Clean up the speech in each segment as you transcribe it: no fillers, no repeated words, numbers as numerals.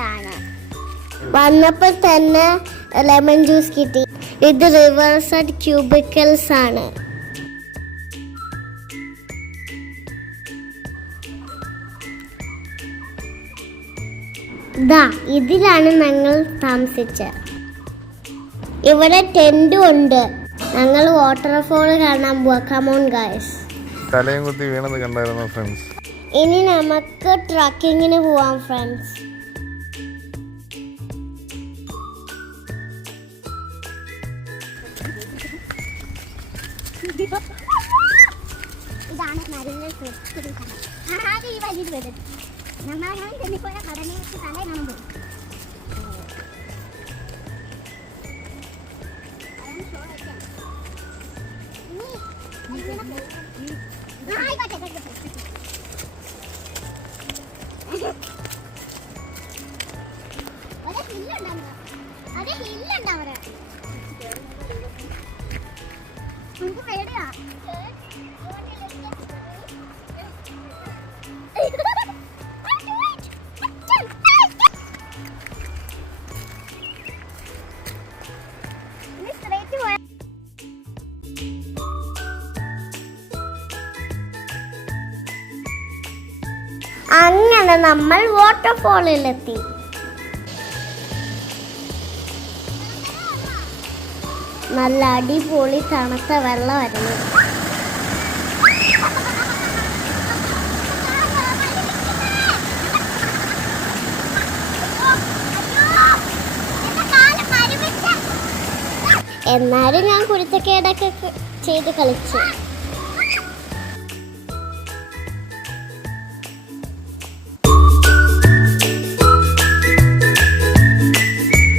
ാണ് വന്നപ്പോൾ തന്നെ ലെമൺ ജ്യൂസ് കിട്ടി. ഇത് റിവേഴ്സഡ് ക്യൂബിക്കിൾസ് ആണ്. ഇതിലാണ് ഞങ്ങൾ താമസിച്ചത്. ഇവിടെ ടെന്റും ഉണ്ട്. ഞങ്ങൾ വാട്ടർഫോൾ കാണാൻ പോവാ. Come on guys. തലയും കുത്തി വീണത് കണ്ടായിരുന്നു ഫ്രണ്ട്സ്. ഇനി നമുക്ക് ട്രക്കിങ്ങിന് പോവാം ഫ്രണ്ട്സ്. ഇതാണ് മരുന്ന് ഈ വലിയ വരുന്നത്. ഞാൻ ചെന്നിപ്പോയ കടനെ തല കാണാൻ പോകും. അങ്ങനെ നമ്മൾ വാട്ടർഫോളിലെത്തി. നല്ല അടിപൊളി തണുത്ത വെള്ളമായിരുന്നു. എന്നാലും ഞാൻ കുരുത്തക്കേടൊക്കെ ചെയ്ത് കളിച്ചു.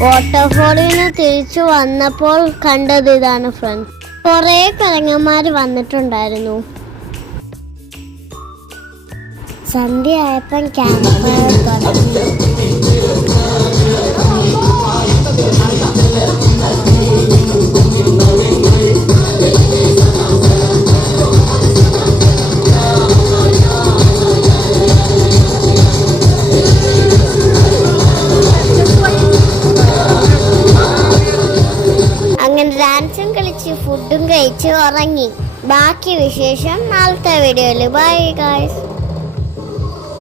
വാട്ടർഫോളിന് തിരിച്ചു വന്നപ്പോൾ കണ്ടത് ഇതാണ് ഫ്രണ്ട്സ്. കുറേ കുരങ്ങന്മാര് വന്നിട്ടുണ്ടായിരുന്നു. സന്ധ്യയായപ്പം ക്യാമ്പ് ഫയർ തുടങ്ങി. ഡാൻസും കളിച്ച് ഫുഡും കഴിച്ച് ഉറങ്ങി. ബാക്കി വിശേഷം നാളത്തെ വീഡിയോയിൽ. Bye guys.